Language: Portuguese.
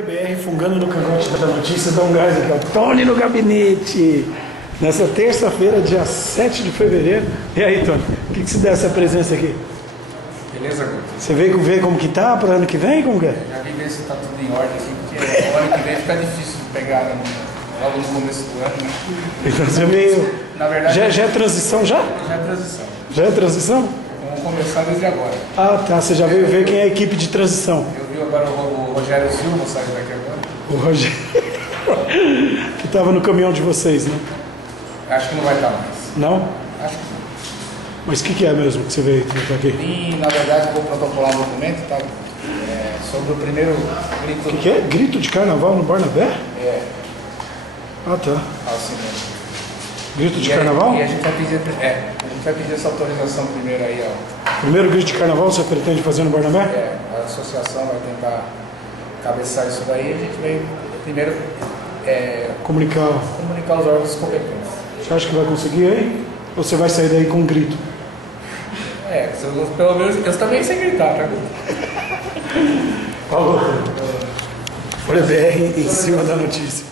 Folha BR fungando no cangote da notícia, dá um gás aqui, ó. Tony no gabinete! Nessa terça-feira, dia 7 de fevereiro. E aí, Tony, o que se dá essa presença aqui? Beleza, Guto? Você veio ver como que tá para ano que vem? Como que é? Já vi ver se tá tudo em ordem aqui, porque o ano que vem fica difícil de pegar logo no começo do ano, né? Então você veio. Na verdade, Já é transição já? já é transição. Já é transição? Vamos começar desde agora. Ah, tá. Você já veio ver quem é a equipe de transição. Eu vi agora o Rogério Silva saindo daqui agora. O Rogério. Que estava no caminhão de vocês, né? Acho que não vai estar mais. Não? Acho que não. Mas o que é mesmo que você veio aqui? E, na verdade, eu vou protocolar um documento, tá? Sobre o primeiro grito. O que é? Grito de carnaval no Barnabé? É, Ah, tá. assim mesmo. Grito de carnaval? E a gente vai pedir, essa autorização primeiro aí, ó. Primeiro grito de carnaval você pretende fazer no Barnabé? A associação vai tentar cabeçar isso daí, a gente vem primeiro Comunicar. comunicar os órgãos competentes. Você acha que vai conseguir aí? Ou você vai sair daí com um grito? Pelo menos eu também sei gritar, tá? Falou. Folha BR em cima da notícia.